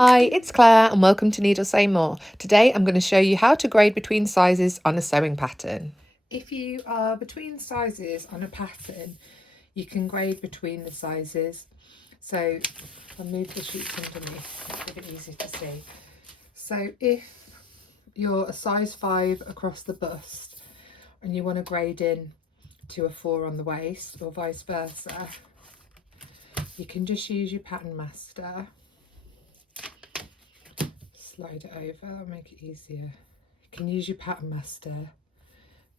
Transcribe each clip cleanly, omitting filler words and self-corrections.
Hi, it's Claire and welcome to Needle Say More. Today I'm going to show you how to grade between sizes on a sewing pattern. If you are between sizes on a pattern, you can grade between the sizes. So I'll move the sheets underneath, make it a bit easier to see. So if you're a size 5 across the bust and you want to grade in to a 4 on the waist or vice versa, you can just use your pattern master. Slide it over, that'll make it easier. You can use your pattern master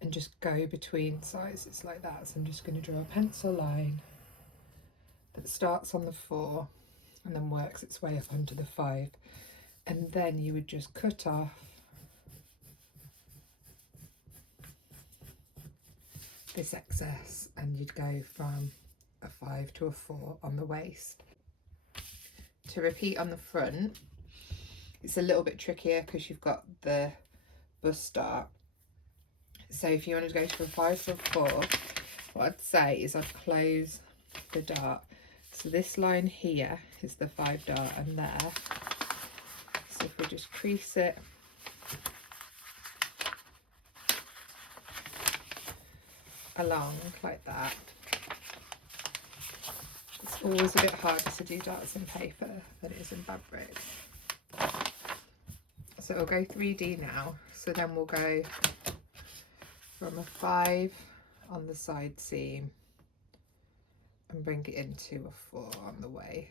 and just go between sizes like that. So I'm just going to draw a pencil line that starts on the 4 and then works its way up onto the 5, and then you would just cut off this excess and you'd go from a 5 to a 4 on the waist. To repeat on the front, it's a little bit trickier because you've got the bust dart. So if you wanted to go to a 5 to a 4, what I'd say is I'd close the dart. So this line here is the 5 dart and there. So if we just crease it along like that. It's always a bit harder to do darts in paper than it is in fabric. So it'll go 3D now. So then we'll go from a 5 on the side seam and bring it into a 4 on the waist.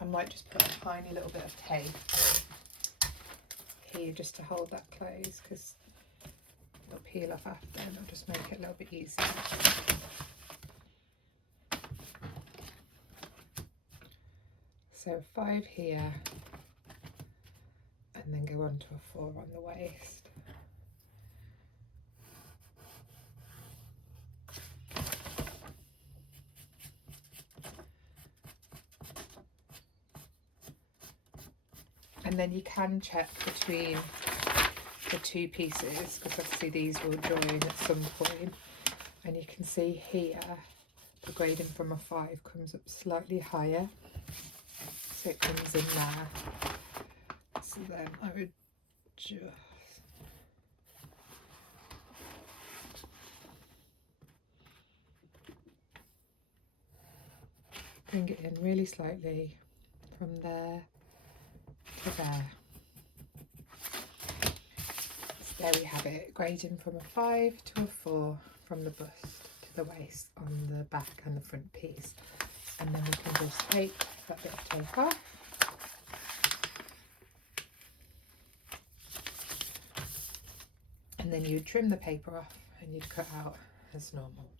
I might just put a tiny little bit of tape here just to hold that closed because it'll peel off after and it'll just make it a little bit easier. So 5 here and then go on to a 4 on the waist. And then you can check between the two pieces because obviously these will join at some point, and you can see here the grading from a 5 comes up slightly higher, so it comes in there. So then I would just bring it in really slightly from there to there. So there we have it, grading from a 5 to a 4 from the bust to the waist on the back and the front piece. And then we can just take that bit of tape off. And then you'd trim the paper off and you'd cut out as normal.